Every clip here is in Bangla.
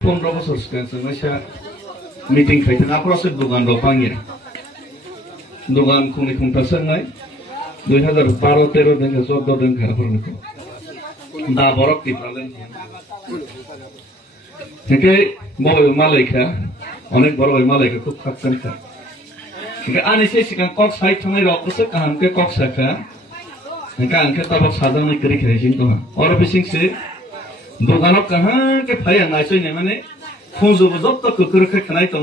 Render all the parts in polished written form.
15 বছর সিগাं মিটিং খাইতেন আপ্রাসে দোকান রফাঙিয়া দোকান খুনি খুঁটা সঙ্গাই 2012-13 দিন 14 দিন খারাপ হলো দা বরক টিপালেন থেকে বড় মালাইকা অনেক বড় মালাইকা খুব খাচ্ছেন খা ঠিক আনিছে সিগাं কক সাইড থামাই রকসে কাহামকে কক সাখা ঠিক আনকে তাবক সাজানো করি খাইছিন তো और बिसिंगसे দোকানত কাহাকে ফায়া নাইছই নে মানে খুঁজব যত কুকুরকে খানাই তো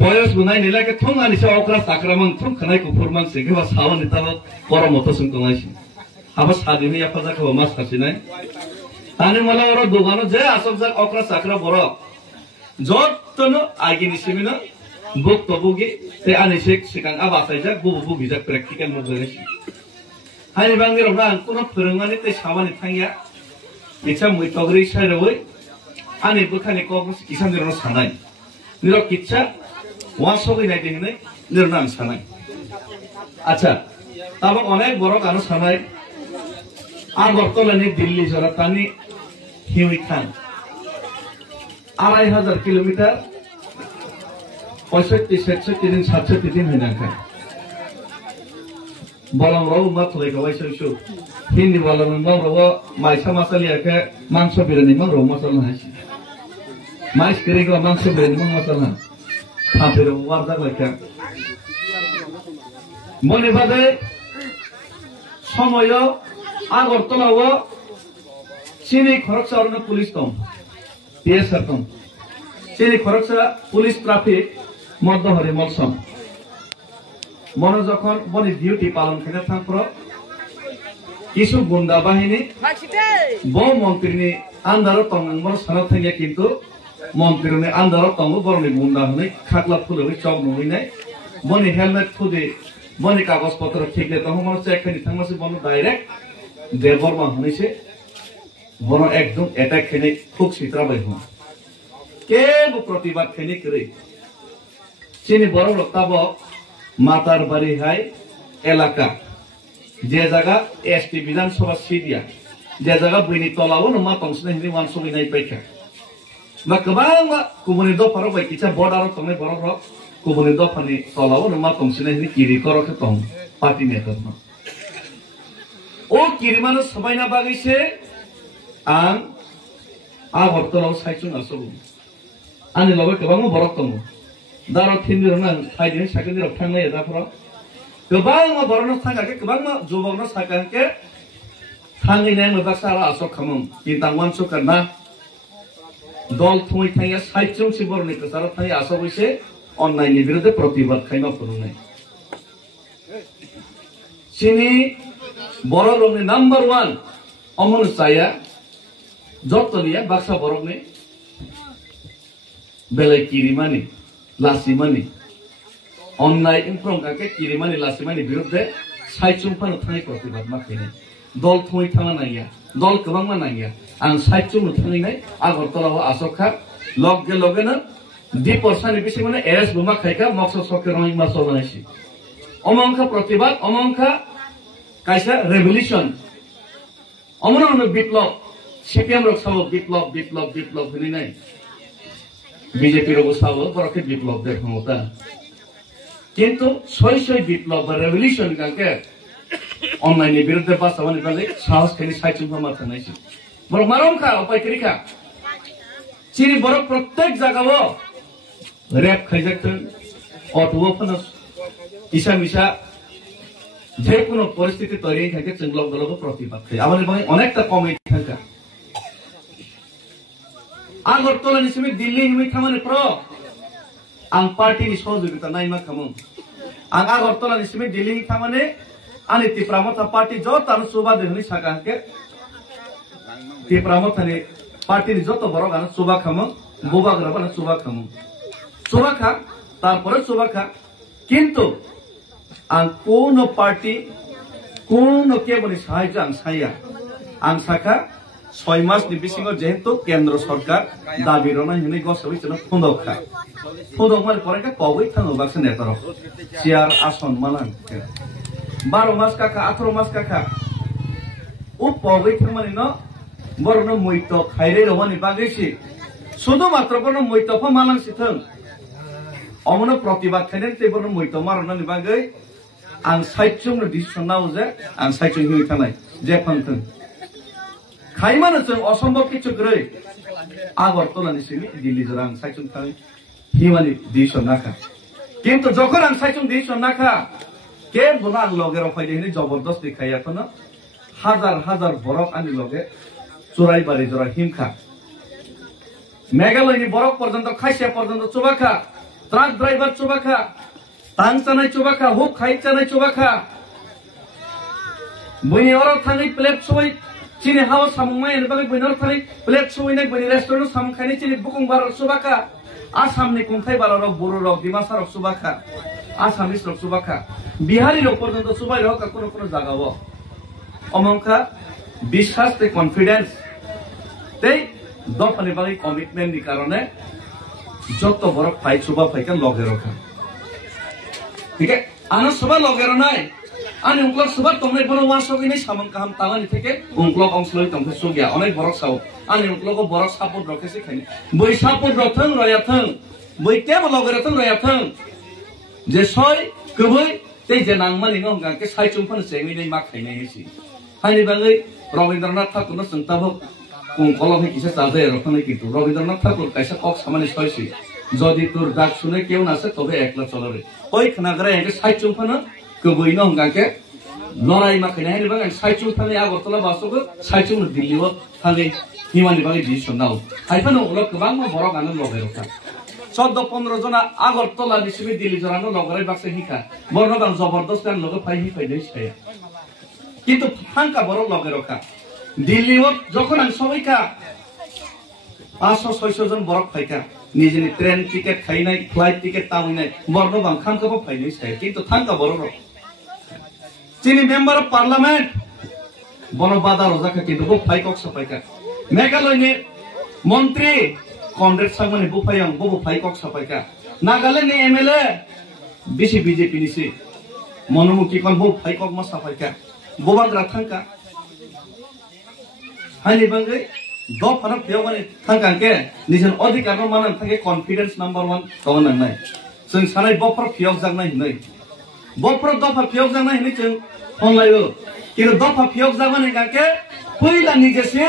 বয়স বুনাই নিলাকে থং আনিছে অকরা তাকরামং থং খানাই কুকুর মানছে কেবা সাওনি তাব পরমত সং কমাইছি আবার সাদি হইয়া ফাজা খাও মাছ খাসি নাই তানি মলা ওর দোকানত যে আসব যা অকরা চাকরা বড় যতনো আগে নিছিমিন বুক তবুগি তে আনিছে সিগাং আবাসাই যা বুবু বুগি যা প্র্যাকটিক্যাল মজরেছি হানি বাংগে রনা কোনো ফরঙ্গানি তে সাবানি থাঙ্গিয়া ইচ্ছা মই তগরি সাইরবই আনি বখানি কক কিসান দিরনো সানাই নিরক কিচ্ছা ওয়ান সগই নাই দিনে নিরনাম সানাই আচ্ছা তাবক অনেক বড় গানো সানাই আর বর্তমানে দিল্লি জরা তানি হিউই খান 2500 কিলোমিটার 65-67 দিন 67 দিন হইনা খায় বলং রাও মাত লই গাওয়াই সইসু হিন্দি বলং মাও মাইসা মাসালিয়াকে মাংস বিরিয়ানি মাও মশলা হাসি মাইস করে গো মাংস বিরিয়ানি মাও মশলা থাপে রো ওয়ারদা লাইকা মনে বাদে সময় আগরতলাও চিনি খরকসারন পুলিশ দম পিএসআর দম চিনি খরকসা পুলিশ ট্রাফিক মধ্যহরি মলসম মনে যখন বনি ডিউটি পালন করে থাকর কিছু গুন্ডা বাহিনী বউ মন্ত্রীনি আন্দারও তঙ্গর সারা থাকিয়া কিন্তু মন্ত্রীনি আন্দারও তঙ্গ বরনি গুন্ডা হনে খাকলা ফুলে চক নই নাই বনি হেলমেট ফুদে বনি কাগজপত্র ঠিক দে তখন মানুষ একখানি থাকমাসে বন ডাইরেক্ট দেববর্মা হনেছে বন একদম অ্যাটাক খেনে খুব সিত্রাবাই হন কেব প্রতিবাদ খেনে করে চিনি বড় লোকতাব মাতার বাড়ি হাই এলাকা যে জায়গা এসটি বিধানসভা সিরিয়া যে জায়গা বইনি তলাও মা তংসনে হিনি ওয়ান সবই নাই পাইখা বা গোबां কুমনি দফার বাই কিছা বর্ডার তংনে বড় রক কুমনি দফানি তলাও মা তংসনে হিনি কিরি করকে তং পার্টি নেতা ও কিরিমানো সবাইনা বাগিছে আং আগরতলাও সাইচুং আসব আনি লগে গোबां বড় তং दारो थिनदिर ना फाइदिन साकदिर थांनाय दाफोराव गोबां बरनो थांगाके गोबां जुबकनो साकाके थांगिनाय मबासारा आसक खामो किन्तां वान सुकरना दल थुइ थाया साइचुं सिबरनि कसारा थाय आसबैसे अनलाइननि बिरुद्धे प्रतिबाद खायमा फुरुनाय सिनि बररनि नम्बर 1 अमन साया जत्तनिया बाक्सा बरकनि बेले किरिमानि लासिमानि अन्नाय इंफ्रंकाके किरिमानि लासिमानि बिरुद्धे साइचुंफानो थांनाय प्रतिबाद माखैनाय दल थुइ थांना नाया दल गोबां मा नाया आं साइचुंनो थांनाय आगरतलाव आसखा लगे लगेनो दिपरसानि बिसि माने एरेस बुमा खायका मक्सद सके रंग मा सलनायसि अमंखा प्रतिबाद अमंखा कायसा रेभोल्यूशन अमननो बिप्लव सीपीएम रक साबो बिप्लव बिप्लव बिप्लव होनाय बीजेपी रगो साबो बरके विप्लव देखमता किंतु सय विप्लव बा रेवोल्यूशन काके ऑनलाइन नि बिरुद्धे बासावनि बाले साहस खनि साइचुं फमा थानायसि बर मारमखा उपायकरिखा चिनि बर प्रत्येक जागावो रेप खायजाक्तों अटुवो फनस इसा मिसा जे कोनो परिस्थिति तैयारी थाके चंगलग दलबो प्रतिबाद खाय आमानि बाङै अनेकटा कमिटि थाका আগরতলা নিসিমি দিল্লি হিমি খামানি প্র আং পার্টিনি সহযোগিতা নাইমা খামু আং আগরতলা নিসিমি দিল্লি খামানে আনি তিপ্রামতা পার্টি যত আন সুবা দেহনি সাকাকে তিপ্রামতানি পার্টিনি যত বড় গান সুবা খামু গোবা গ্রাবান সুবা খামু সুবা খা তারপরে সুবা খা কিন্তু আং কোন পার্টি কোন কেবলি সাহায্য আং সাইয়া আং সাকা 6 মাস नि बिसिङाव जेहेतु केंद्र सरकार दाबि रनाय हिनै गसबै चनो फुंदखा फुंदखमार परेका पबै थाङो बाक्सा नेतर सियार आसन मालां 12 मास काका 18 मास काका उ पबै थांमानि न बरनो मइतो खाइरे रवानि बागैसि শুধুমাত্র কোনো মৈতফা মালাংসিথং অমন প্রতিবাদ খাইলেন তেবন মৈত মারনানি বাগৈ आं साइटजोंनो डिसिसन नाव जे आं साइटजों हिउइ थानाय जे फांथों खाइमानो जों असम्भव किछु गरै आगरतलानि सिमि दिल्ली जरा आं साइटजों थानाय हिमानि डिसिसन नाखा किन्तु जखन आं साइटजों डिसिसन नाखा के बना आं लगे रफायदे हिनि जबरदस्त देखायाखनो हाजार हाजार बरक आनि लगे चुराइबारि जरा हिमखा मेघालयनि बरक पर्यन्त खाइसे पर्यन्त चुबाखा ट्राक ड्राइभार चुबाखा तांग चानाय चुबाखा हुक खाइक चानाय चुबाखा बयनि अराव थाङै प्लेट सबाय चिनि हाव सामुंनाय एबा बयनि थाङै प्लेट सबायनाय बयनि रेस्टुरेन्ट सामुं खाइनाय चिनि बुकुं बार चुबाखा आसामनि खुंथाय बाराव बर' राव डिमासा राव चुबाखा आसामिस राव चुबाखा बिहारी राव पर्यन्त चुबाय राव कोनो कोनो जागाव अमंका বিশ্বাস ते कॉन्फिडेंस ते दफानि बागै कमिटमेन्ट नि कारणे जत्त बरक फाइ चुबा फाइका लगे रखा ठीक है आना सुबह लगेर नाय आनी उंक्लक सुबह तमने बनो वासोगै नै सामन काहाम तालानि थेके उंक्लक अंसलय तमथे सुगिया अनेक बरक साव आनी उंक्लको बरक सापोर्ट रखेसे खानि बै सापोर्ट रथों रयाथों बै केब लगेरथों रयाथों जे सय कबै ते जे नांमानि नंगा के साइचुंफन सेङै नै मा खाइनाय हेसि हानि बागै रवीन्द्रनाथ ठाकुरनो सोंताबो उंक्लक हे किसे साजे रखनै किन्तु रवीन्द्रनाथ ठाकुर काइसा कक सामानि सयसि যদি তোর ডাক শুনে কেউ না আসে তবে একলা চলরে ওই খানাগরা একে সাইচুং ফানো কবই ন হংগাকে লড়াই মাখাইনা হেনি বাং সাইচুং ফানে আগরতলা বাসগো সাইচুং দিল্লিও থাঙ্গে হিমানি বাগে ডিসিশন নাও হাইফানো উলক गोबां বড় গানো লগাই রখা 14-15 जना আগরতলা নিসিবি দিল্লি জরানো লগরাই বাক্সে হিকা বড় বাং জবরদস্ত গান লগে ফাই হিফাই দেই ছায়া কিন্তু ফাঙ্কা বড় লগে রখা দিল্লিও যখন আন সবাইকা 500-600 জন বড় ফাইকা निजेनि ट्रेन टिकेट खाइनाय फ्लाइट टिकेट तावैनाय बरनो बां खामखौबो फाइनाय साय किन्तु थांका बरनो चिनि मेम्बर अफ पार्लियामेंट बनो बादा रजाखा किन्तु बो फाइकक सफाइका मेघालयनि मंत्री कॉन्ड्रेड सांगमानि बो फायं बो फाइकक सफाइका नागालैंडनि एमएलए बिसि बीजेपी निसि मनमुखी कोन बो फाइकक मा सफाइका बो बांग्रा थांका हानि बांगै दो फरक फेवगानि थांगांके निजन अधिकार मानन थांगे कॉन्फिडेंस नंबर 1 तवन नाय जों सानाय बफर फेव जागनाय हिनै बफर दफा फेव जागनाय हिनै जों अनलायो किन्तु दफा फेव जागनाय गाके पहिला निजेसे